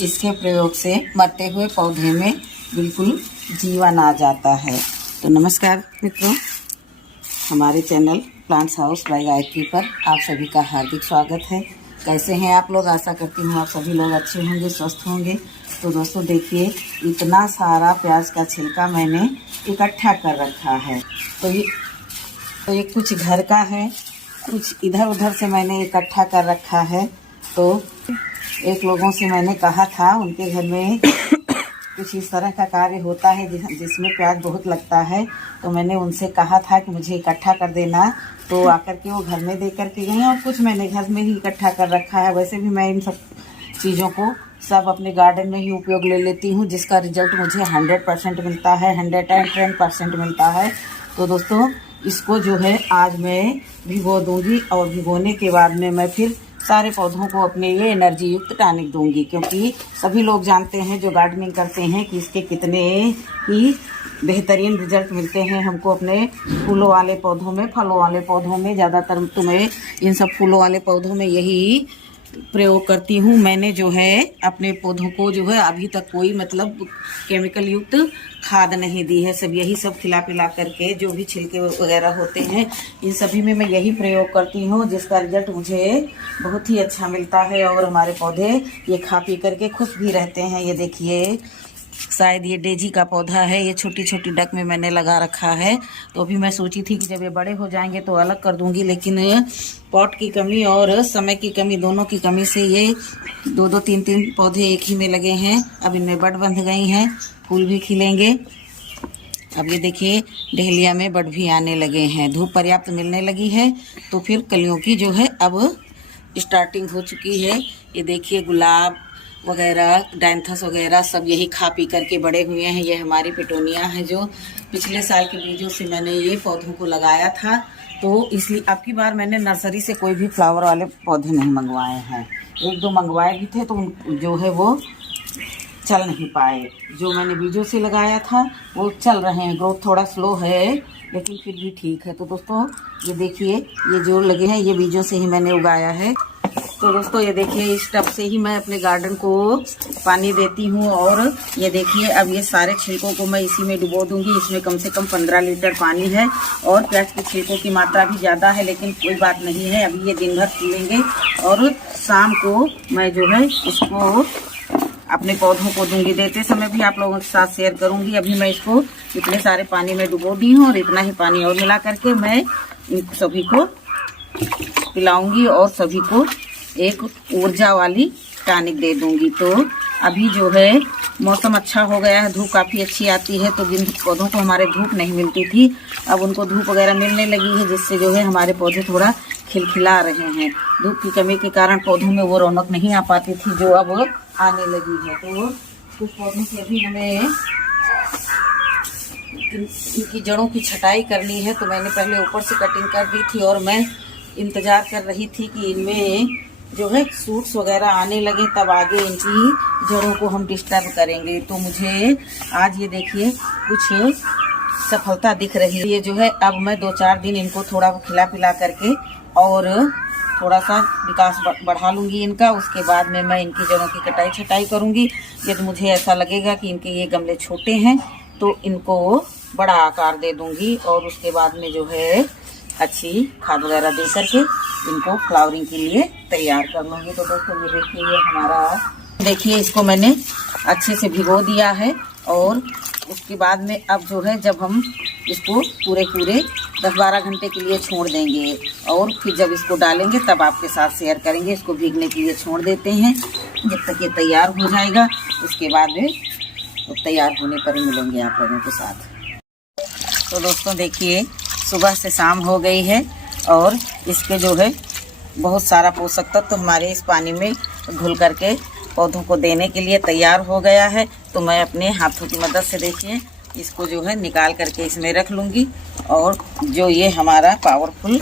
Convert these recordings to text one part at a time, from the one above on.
इसके प्रयोग से मरते हुए पौधे में बिल्कुल जीवन आ जाता है। तो नमस्कार मित्रों, हमारे channel plants house by Gayatri पर आप सभी का हार्दिक स्वागत है। कैसे हैं आप लोग? आशा करती हूँ आप सभी लोग अच्छे होंगे, स्वस्थ होंगे। तो दोस्तों देखिए, इतना सारा प्याज का छिलका मैंने इकट्ठा कर रखा है। तो ये कुछ घर का है, कुछ इधर उधर से मैंने इकट्ठा कर रखा है। तो एक लोगों से मैंने कहा था, उनके घर में कुछ इस तरह का कार्य होता है जिसमें प्याज बहुत लगता है। तो मैंने उनसे कहा था कि मुझे इकट्ठा कर देना। तो आकर के वो घर में दे करके गई, और कुछ मैंने घर में ही इकट्ठा कर रखा है। वैसे भी मैं इन सब चीज़ों को सब अपने गार्डन में ही उपयोग ले लेती हूँ, जिसका रिजल्ट मुझे 100% मिलता है, 110% मिलता है। तो दोस्तों इसको जो है आज मैं भिगो दूँगी, और भिगोने के बाद में मैं फिर सारे पौधों को अपने ये एनर्जी युक्त टॉनिक दूंगी। क्योंकि सभी लोग जानते हैं जो गार्डनिंग करते हैं कि इसके कितने ही बेहतरीन रिजल्ट मिलते हैं हमको अपने फूलों वाले पौधों में, फलों वाले पौधों में। ज़्यादातर तो मैं इन सब फूलों वाले पौधों में यही प्रयोग करती हूँ। मैंने जो है अपने पौधों को जो है अभी तक कोई मतलब केमिकल युक्त खाद नहीं दी है। सब यही सब खिला पिला करके जो भी छिलके वगैरह होते हैं, इन सभी में मैं यही प्रयोग करती हूँ, जिसका रिजल्ट मुझे बहुत ही अच्छा मिलता है। और हमारे पौधे ये खा पी करके खुश भी रहते हैं। ये देखिए, शायद ये डेजी का पौधा है, ये छोटी छोटी डक में मैंने लगा रखा है। तो अभी मैं सोची थी कि जब ये बड़े हो जाएंगे तो अलग कर दूंगी, लेकिन पॉट की कमी और समय की कमी, दोनों की कमी से ये दो दो तीन तीन पौधे एक ही में लगे हैं। अब इनमें बड बंध गई हैं, फूल भी खिलेंगे। अब ये देखिए, डहलिया में बड भी आने लगे हैं, धूप पर्याप्त मिलने लगी है। तो फिर कलियों की जो है अब स्टार्टिंग हो चुकी है। ये देखिए, गुलाब वगैरह, डायंथस वगैरह सब यही खा पी करके बड़े हुए हैं। ये हमारी पिटोनिया है, जो पिछले साल के बीजों से मैंने ये पौधों को लगाया था। तो इसलिए अब की बार मैंने नर्सरी से कोई भी फ्लावर वाले पौधे नहीं मंगवाए हैं। एक दो मंगवाए भी थे तो जो है वो चल नहीं पाए। जो मैंने बीजों से लगाया था वो चल रहे हैं, ग्रोथ थोड़ा स्लो है लेकिन फिर भी ठीक है। तो दोस्तों ये देखिए, ये जो लगे हैं ये बीजों से ही मैंने उगाया है। तो दोस्तों ये देखिए, इस टब से ही मैं अपने गार्डन को पानी देती हूँ। और ये देखिए, अब ये सारे छिलकों को मैं इसी में डुबो दूंगी। इसमें कम से कम 15 लीटर पानी है, और प्याज के छिलकों की मात्रा भी ज़्यादा है, लेकिन कोई बात नहीं है। अभी ये दिन भर खिलेंगे और शाम को मैं जो है इसको अपने पौधों को दूंगी। देते समय भी आप लोगों के साथ शेयर करूंगी। अभी मैं इसको इतने सारे पानी में डुबो दी हूँ, और इतना ही पानी और मिला करके मैं इन सभी को पिलाऊंगी और सभी को एक ऊर्जा वाली टॉनिक दे दूंगी। तो अभी जो है मौसम अच्छा हो गया है, धूप काफ़ी अच्छी आती है। तो जिन पौधों को हमारे धूप नहीं मिलती थी, अब उनको धूप वगैरह मिलने लगी है, जिससे जो है हमारे पौधे थोड़ा खिलखिला रहे हैं। धूप की कमी के कारण पौधों में वो रौनक नहीं आ पाती थी, जो अब आने लगी है। तो कुछ पौधों से अभी हमें इनकी जड़ों की छटाई करनी है। तो मैंने पहले ऊपर से कटिंग कर दी थी, और मैं इंतज़ार कर रही थी कि इनमें जो है सूट्स वगैरह आने लगे, तब आगे इनकी जड़ों को हम डिस्टर्ब करेंगे। तो मुझे आज ये देखिए कुछ सफलता दिख रही है। ये जो है अब मैं 2-4 दिन इनको थोड़ा खिला पिला करके और थोड़ा सा विकास बढ़ा लूँगी इनका। उसके बाद में मैं इनकी जड़ों की कटाई छटाई करूँगी। यदि मुझे ऐसा लगेगा कि इनके ये गमले छोटे हैं तो इनको बड़ा आकार दे दूँगी, और उसके बाद में जो है अच्छी खाद वगैरह दे करके इनको फ्लावरिंग के लिए तैयार कर लूँगी। तो दोस्तों ये देखिए, ये हमारा देखिए, इसको मैंने अच्छे से भिगो दिया है। और उसके बाद में अब जो है जब हम इसको पूरे 10-12 घंटे के लिए छोड़ देंगे, और फिर जब इसको डालेंगे तब आपके साथ शेयर करेंगे। इसको भीगने के लिए छोड़ देते हैं जब तक ये तैयार हो जाएगा। उसके बाद में तो तैयार होने पर ही मिलेंगे आप लोगों के साथ। तो दोस्तों देखिए, सुबह से शाम हो गई है, और इसके जो है बहुत सारा पोषक तत्व तो हमारे इस पानी में घुल करके पौधों को देने के लिए तैयार हो गया है। तो मैं अपने हाथों की मदद से देखिए इसको जो है निकाल करके इसमें रख लूँगी, और जो ये हमारा पावरफुल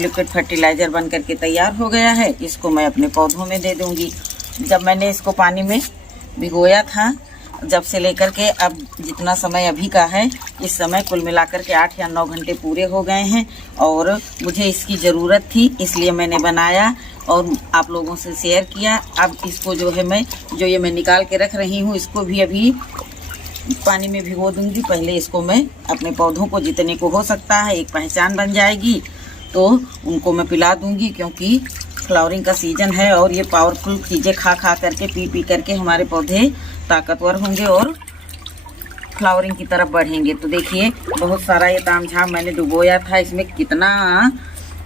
लिक्विड फर्टिलाइज़र बन करके तैयार हो गया है, इसको मैं अपने पौधों में दे दूँगी। जब मैंने इसको पानी में भिगोया था जब से लेकर के अब जितना समय अभी का है, इस समय कुल मिलाकर के 8 या 9 घंटे पूरे हो गए हैं और मुझे इसकी ज़रूरत थी, इसलिए मैंने बनाया और आप लोगों से शेयर किया। अब इसको जो है मैं निकाल के रख रही हूँ, इसको भी अभी पानी में भिगो दूंगी। पहले इसको मैं अपने पौधों को जितने को हो सकता है, एक पहचान बन जाएगी तो उनको मैं पिला दूंगी, क्योंकि फ्लावरिंग का सीजन है और ये पावरफुल चीज़ें खा करके पी करके हमारे पौधे ताकतवर होंगे और फ्लावरिंग की तरफ बढ़ेंगे। तो देखिए बहुत सारा ये तामझाम मैंने डुबोया था, इसमें कितना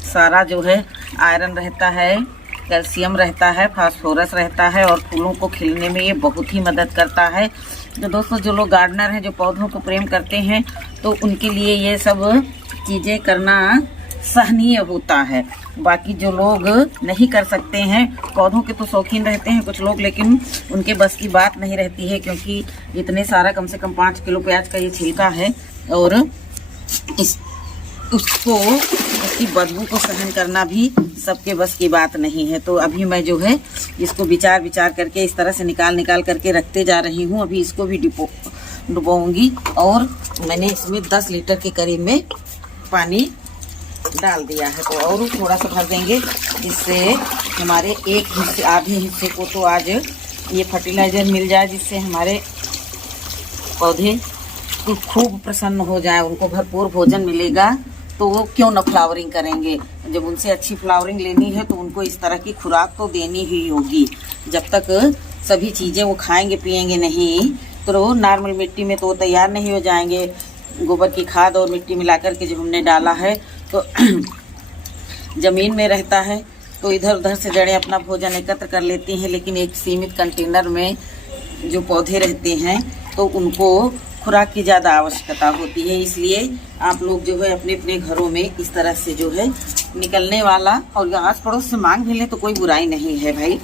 सारा जो है आयरन रहता है, कैल्शियम रहता है, फास्फोरस रहता है और फूलों को खिलने में ये बहुत ही मदद करता है। तो दोस्तों, जो लोग गार्डनर हैं, जो पौधों को प्रेम करते हैं, तो उनके लिए ये सब चीज़ें करना सहनीय होता है। बाकी जो लोग नहीं कर सकते हैं, पौधों के तो शौकीन रहते हैं कुछ लोग, लेकिन उनके बस की बात नहीं रहती है, क्योंकि इतने सारा कम से कम 5 किलो प्याज का ये छिलका है और उसकी बदबू को सहन करना भी सबके बस की बात नहीं है। तो अभी मैं जो है इसको विचार करके इस तरह से निकाल करके रखते जा रही हूँ। अभी इसको भी डुबोऊंगी और मैंने इसमें 10 लीटर के करीब में पानी डाल दिया है, तो और थोड़ा सा भर देंगे, जिससे हमारे एक हिस्से आधे हिस्से को तो आज ये फर्टिलाइज़र मिल जाए, जिससे हमारे पौधे खूब प्रसन्न हो जाए, उनको भरपूर भोजन मिलेगा तो वो क्यों न फ्लावरिंग करेंगे। जब उनसे अच्छी फ्लावरिंग लेनी है तो उनको इस तरह की खुराक तो देनी ही होगी। जब तक सभी चीज़ें वो खाएंगे पिएंगे नहीं तो नॉर्मल मिट्टी में तो वो तैयार नहीं हो जाएंगे। गोबर की खाद और मिट्टी मिलाकर के जब हमने डाला है तो ज़मीन में रहता है, तो इधर उधर से जड़ें अपना भोजन एकत्र कर लेती हैं, लेकिन एक सीमित कंटेनर में जो पौधे रहते हैं तो उनको खुराक की ज़्यादा आवश्यकता होती है। इसलिए आप लोग जो है अपने अपने घरों में इस तरह से जो है निकलने वाला, और आस पड़ोस से मांग भी लें तो कोई बुराई नहीं है भाई,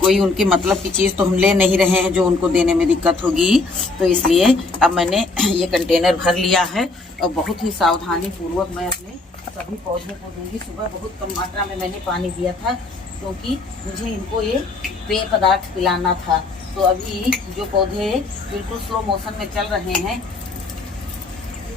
कोई उनके मतलब की चीज़ तो हम ले नहीं रहे हैं जो उनको देने में दिक्कत होगी। तो इसलिए अब मैंने ये कंटेनर भर लिया है और बहुत ही सावधानी पूर्वक मैं अपने सभी पौधों को दूंगी। सुबह बहुत कम मात्रा में मैंने पानी दिया था, क्योंकि मुझे इनको ये पेय पदार्थ पिलाना था। तो अभी जो पौधे बिल्कुल स्लो मोशन में चल रहे हैं,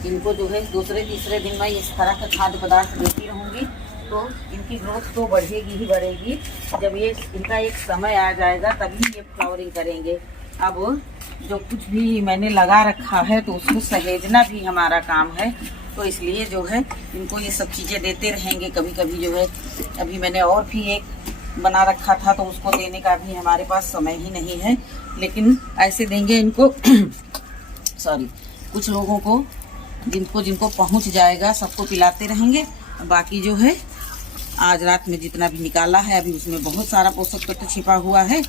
इनको जो है दूसरे तीसरे दिन मैं इस तरह का खाद्य पदार्थ देती रहूँगी, तो इनकी ग्रोथ तो बढ़ेगी ही बढ़ेगी। जब ये इनका एक समय आ जाएगा तभी ये फ्लावरिंग करेंगे। अब जो कुछ भी मैंने लगा रखा है तो उसको सहेजना भी हमारा काम है, तो इसलिए जो है इनको ये सब चीज़ें देते रहेंगे। कभी कभी जो है अभी मैंने और भी एक बना रखा था तो उसको देने का भी हमारे पास समय ही नहीं है, लेकिन ऐसे देंगे इनको सॉरी कुछ लोगों को जिनको पहुंच जाएगा सबको पिलाते रहेंगे। बाकी जो है आज रात में जितना भी निकाला है, अभी उसमें बहुत सारा पोषक तत्व छिपा हुआ है,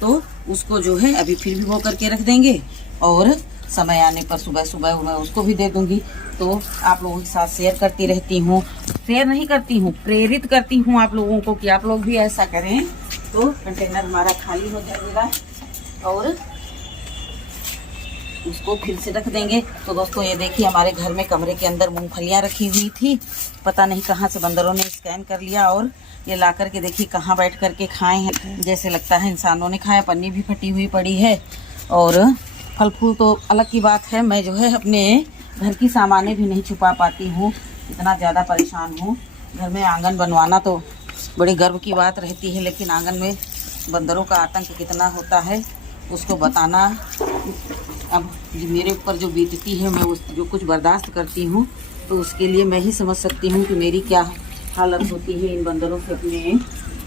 तो उसको जो है अभी फिर भिगो करके रख देंगे और समय आने पर सुबह सुबह मैं उसको भी दे दूंगी। तो आप लोगों के साथ शेयर करती रहती हूँ, शेयर नहीं करती हूँ, प्रेरित करती हूँ आप लोगों को कि आप लोग भी ऐसा करें, तो कंटेनर हमारा खाली हो जाएगा और उसको फिर से रख देंगे। तो दोस्तों ये देखिए हमारे घर में कमरे के अंदर मूंगफलियाँ रखी हुई थी, पता नहीं कहाँ से बंदरों ने स्कैन कर लिया और ये ला करके देखिए कहाँ बैठ करके खाए हैं, जैसे लगता है इंसानों ने खाया। पन्नी भी फटी हुई पड़ी है और फल फूल तो अलग की बात है। मैं जो है अपने घर की सामानें भी नहीं छुपा पाती हूँ, इतना ज़्यादा परेशान हूँ। घर में आंगन बनवाना तो बड़ी गर्व की बात रहती है, लेकिन आंगन में बंदरों का आतंक कितना होता है उसको बताना अब मेरे ऊपर जो बीतती है, मैं उस जो कुछ बर्दाश्त करती हूँ, तो उसके लिए मैं ही समझ सकती हूँ कि मेरी क्या हालत होती है इन बंदरों से अपने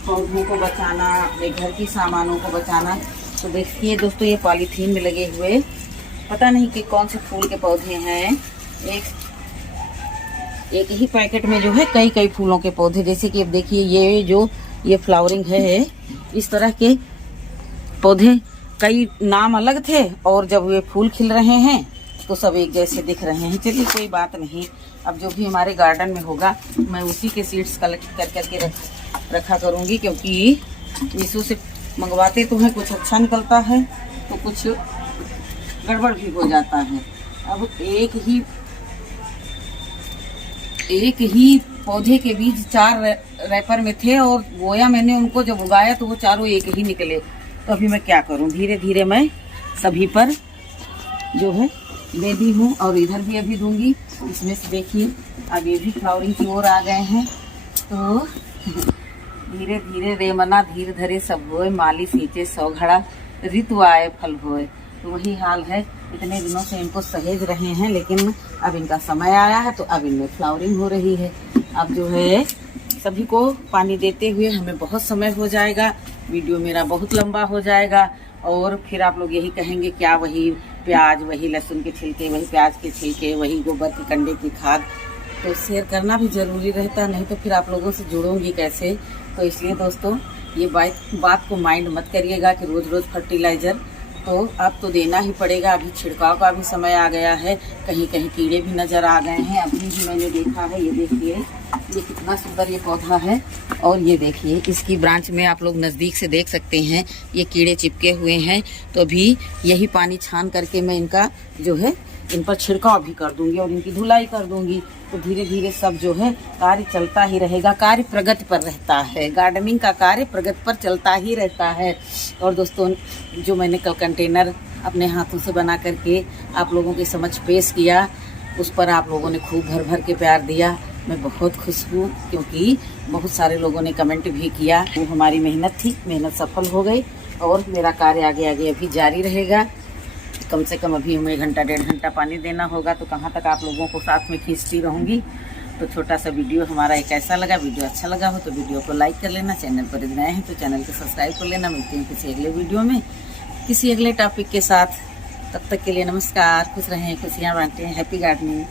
पौधों को बचाना, अपने घर की सामानों को बचाना। तो देखिए दोस्तों ये पॉलीथीन में लगे हुए पता नहीं कि कौन से फूल के पौधे हैं, एक ही पैकेट में जो है कई फूलों के पौधे। जैसे कि अब देखिए ये फ्लावरिंग है, इस तरह के पौधे कई नाम अलग थे और जब ये फूल खिल रहे हैं तो सब एक जैसे दिख रहे हैं। चलिए कोई बात नहीं, अब जो भी हमारे गार्डन में होगा मैं उसी के सीड्स कलेक्ट करके रखा करूँगी, क्योंकि मीशो से मंगवाते तो हैं, कुछ अच्छा निकलता है तो कुछ गड़बड़ भी हो जाता है। अब एक ही पौधे के बीज 4 रैपर में थे और बोया मैंने उनको, जब उगाया तो वो चारों एक ही निकले। तो अभी मैं क्या करूं, धीरे धीरे मैं सभी पर जो है दे दी हूँ, और इधर भी अभी दूंगी। इसमें से देखिए अब ये भी फ्लावरिंग की ओर आ गए हैं। तो धीरे धीरे रे मना धीरे धरे सब होए, माली सींचे 100 घड़ा, ऋतु आए फल होए। तो वही हाल है, इतने दिनों से इनको सहेज रहे हैं, लेकिन अब इनका समय आया है तो अब इनमें फ्लावरिंग हो रही है। अब जो है सभी को पानी देते हुए हमें बहुत समय हो जाएगा, वीडियो मेरा बहुत लंबा हो जाएगा, और फिर आप लोग यही कहेंगे क्या वही प्याज, वही लहसुन के छिलके, वही प्याज के छिलके, वही गोबर के कंडे की खाद। तो शेयर करना भी ज़रूरी रहता, नहीं तो फिर आप लोगों से जुड़ूंगी कैसे। तो इसलिए दोस्तों ये बात को माइंड मत करिएगा कि रोज़ रोज़ फर्टिलाइज़र तो अब तो देना ही पड़ेगा। अभी छिड़काव का भी समय आ गया है, कहीं कहीं कीड़े भी नज़र आ गए हैं। अभी भी मैंने देखा है, ये देखिए ये कितना सुंदर ये पौधा है, और ये देखिए इसकी ब्रांच में आप लोग नज़दीक से देख सकते हैं ये कीड़े चिपके हुए हैं। तो अभी यही पानी छान करके मैं इनका जो है इन पर छिड़काव भी कर दूंगी और इनकी धुलाई कर दूंगी। तो धीरे धीरे सब जो है कार्य चलता ही रहेगा, कार्य प्रगति पर रहता है, गार्डनिंग का कार्य प्रगति पर चलता ही रहता है। और दोस्तों जो मैंने कल कंटेनर अपने हाथों से बना करके आप लोगों के समक्ष पेश किया, उस पर आप लोगों ने खूब भर भर के प्यार दिया। मैं बहुत खुश हूँ, क्योंकि बहुत सारे लोगों ने कमेंट भी किया। वो हमारी मेहनत थी, मेहनत सफल हो गई, और मेरा कार्य आगे आगे अभी जारी रहेगा। कम से कम अभी हमें 1 घंटा 1.5 घंटा पानी देना होगा, तो कहाँ तक आप लोगों को साथ में खींचती रहूँगी। तो छोटा सा वीडियो हमारा एक ऐसा लगा, वीडियो अच्छा लगा हो तो वीडियो को लाइक कर लेना, चैनल पर नए हैं तो चैनल को सब्सक्राइब कर लेना। मिलते हैं किसी अगले वीडियो में किसी अगले टॉपिक के साथ। तब तक के लिए नमस्कार, खुश रहें, खुशियाँ बांटें, हैप्पी गार्डनिंग।